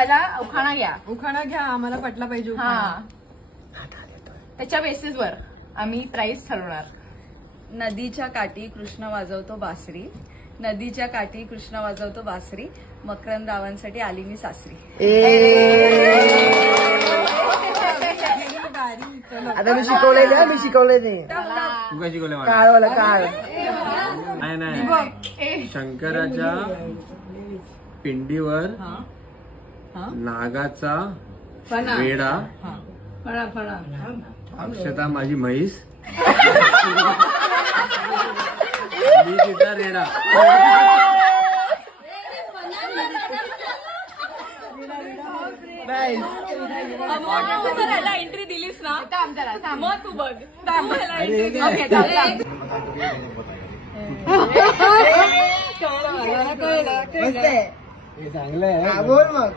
पहिला उखाणा घ्या. उखाणा घ्या, आम्हाला पटला पाहिजे उखाणा. हा, त्याच्या बेसिसवर आम्ही प्राइस ठरवणार. नदीच्या काठी कृष्ण वाजवतो बासरी, नदीच्या काठी कृष्ण वाजवतो बासरी, मकरंदावांसाठी आली मी सासरी. आता मी शिकवलेलं, मी शिकवलेले. तू काय शिकवलं मला? काळवाला काळ. नाही नाही, शंकराच्या पिंडीवर नागाचा वेडा, अक्षता माझी म्हैस, मी तिचा रेडा. एंट्री दिलीस ना थांब. मग तू बघ. ओके, थांब. चांगलं आहे. बोल मग.